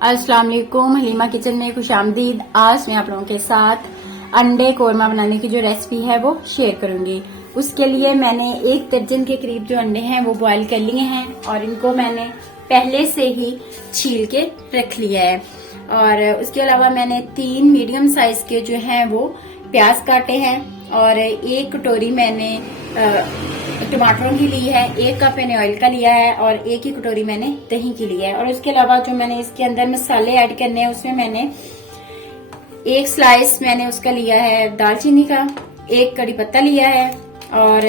अस्सलाम वालेकुम, हलीमा किचन में खुशामदीद। आज मैं आप लोगों के साथ अंडे कोरमा बनाने की जो रेसिपी है वो शेयर करूंगी। उसके लिए मैंने 1 दर्जन के करीब जो अंडे हैं वो बॉईल कर लिए हैं और इनको मैंने पहले से ही छील के रख लिया है। और उसके अलावा मैंने 3 मीडियम साइज के जो हैं वो प्याज काटे हैं और 1 कटोरी मैंने टमाटरों की ली है, 1 कप मैंने ऑयल का लिया है और 1 ही कटोरी मैंने दही की ली है। और उसके अलावा जो मैंने इसके अंदर मसाले ऐड करने हैं उसमें मैंने 1 स्लाइस मैंने उसका लिया है दालचीनी का, 1 कड़ी पत्ता लिया है और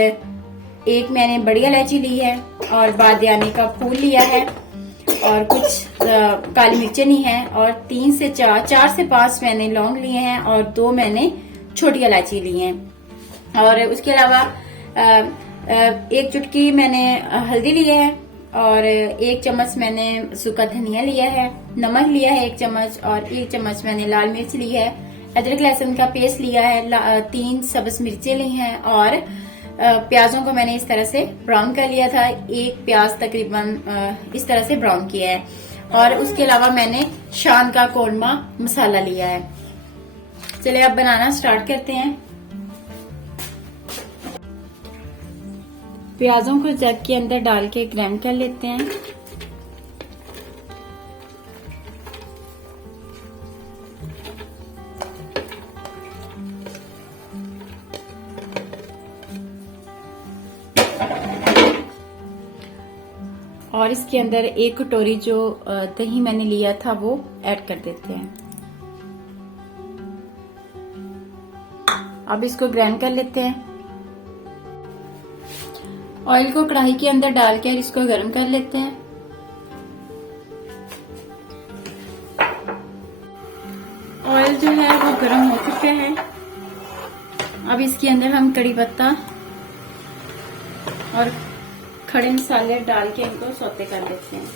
1 मैंने बड़ी इलायची ली है और बादियानी का फूल लिया है और कुछ काली मिर्चें ली हैं और 3 से 4 से 5 मैंने लौंग लिए हैं और 2 मैंने छोटी इलायची ली हैं। और उसके अलावा 1 चुटकी मैंने हल्दी ली है और 1 चम्मच मैंने सूखा धनिया लिया है, नमक लिया है 1 चम्मच और 1 चम्मच मैंने लाल मिर्च ली है, अदरक लहसुन का पेस्ट लिया है, 3 सब्ज मिर्चें ली हैं और प्याजों को मैंने इस तरह से ब्राउन कर लिया था। 1 प्याज तकरीबन इस तरह से ब्राउन किया है। और उसके अलावा मैंने शान का कोरमा मसाला लिया है। चलिए अब बनाना स्टार्ट करते हैं। प्याजों को जग के अंदर डाल के ग्राइंड कर लेते हैं। और इसके अंदर 1 कटोरी जो दही मैंने लिया था वो ऐड कर देते हैं। अब इसको ग्राइंड कर लेते हैं। ऑयल को कढ़ाई के अंदर डालकर इसको गर्म कर लेते हैं। ऑयल जो है वो गर्म हो चुका है। अब इसके अंदर हम कड़ी पत्ता और खड़े मसाले डाल के इनको सौते कर लेते हैं।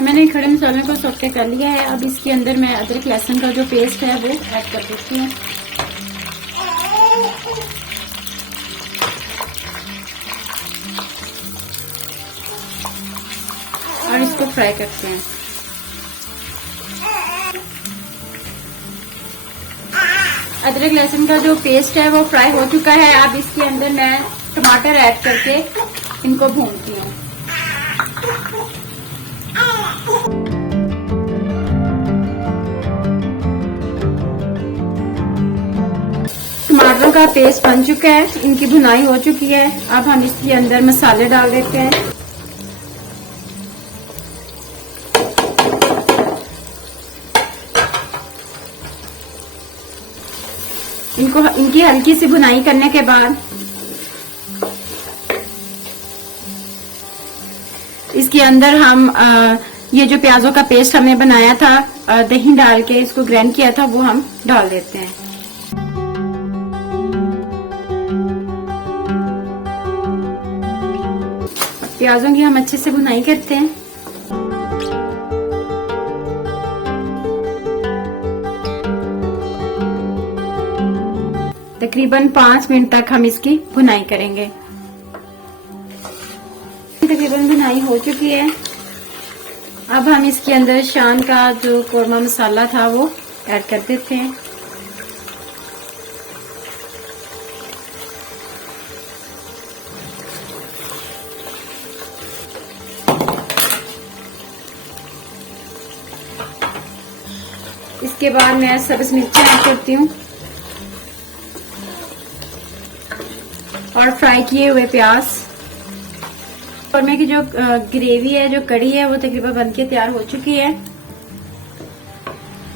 मैंने खड़े मसालों को सौते कर लिया है। अब इसके अंदर मैं अदरक लहसुन का जो पेस्ट है वो ऐड कर देती हूँ। और इसको फ्राई करते हैं। अदरक लहसुन का जो पेस्ट है वो फ्राई हो चुका है। अब इसके अंदर मैं टमाटर ऐड करके इनको भूनती हूँ। टमाटरों का पेस्ट बन चुका है, इनकी भुनाई हो चुकी है। अब हम इसके अंदर मसाले डाल देते हैं। इनकी हल्की सी भुनाई करने के बाद इसके अंदर हम ये जो प्याजों का पेस्ट हमने बनाया था दही डाल के इसको ग्राइंड किया था वो हम डाल देते हैं। प्याजों की हम अच्छे से भुनाई करते हैं। तकरीबन 5 मिनट तक हम इसकी भुनाई करेंगे। तकरीबन भुनाई हो चुकी है। अब हम इसके अंदर शान का जो कोरमा मसाला था वो ऐड कर देते हैं। इसके बाद मैं सब्ज मिर्चें ऐड करती हूँ और फ्राई किए हुए प्याज। कोरमे की जो ग्रेवी है, जो कड़ी है वो तकरीबन बनके तैयार हो चुकी है।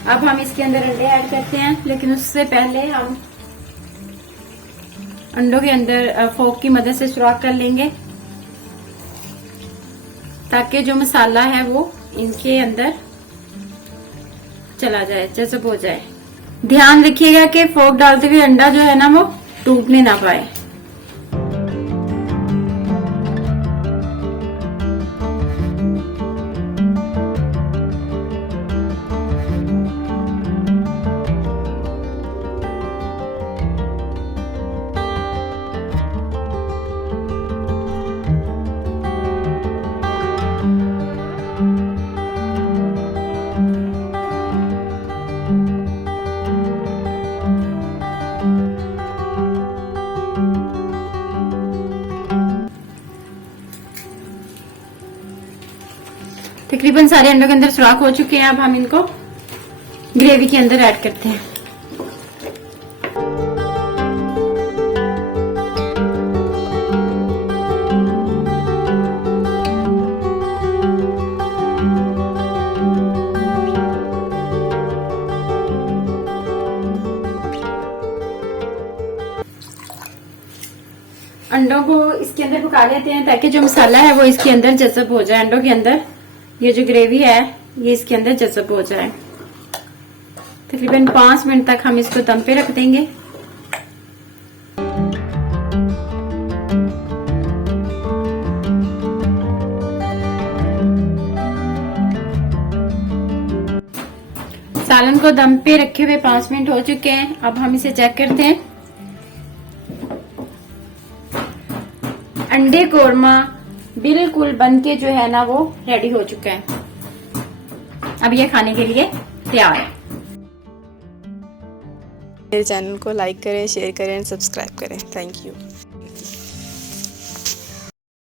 अब हम इसके अंदर अंडे ऐड करते हैं, लेकिन उससे पहले हम अंडों के अंदर फोक की मदद से सुराख कर लेंगे ताकि जो मसाला है वो इनके अंदर चला जाए, जज़ब हो जाए। ध्यान रखिएगा कि फोक डालते हुए अंडा जो है ना वो टूटने ना पाए। तकरीबन सारे अंडों के अंदर सुराख हो चुके हैं। अब हम इनको ग्रेवी के अंदर ऐड करते हैं। अंडों को इसके अंदर पका लेते हैं ताकि जो मसाला है वो इसके अंदर जज़ब हो जाए। अंडों के अंदर ये जो ग्रेवी है ये इसके अंदर जज़ब हो जाए। तकरीबन 5 मिनट तक हम इसको दम पे रख देंगे। सालन को दम पे रखे हुए 5 मिनट हो चुके हैं। अब हम इसे चेक करते हैं। अंडे कोरमा बिल्कुल बनके जो है ना वो रेडी हो चुका है। अब ये खाने के लिए तैयार है। मेरे चैनल को लाइक करें, शेयर करें, सब्सक्राइब करें। Thank you.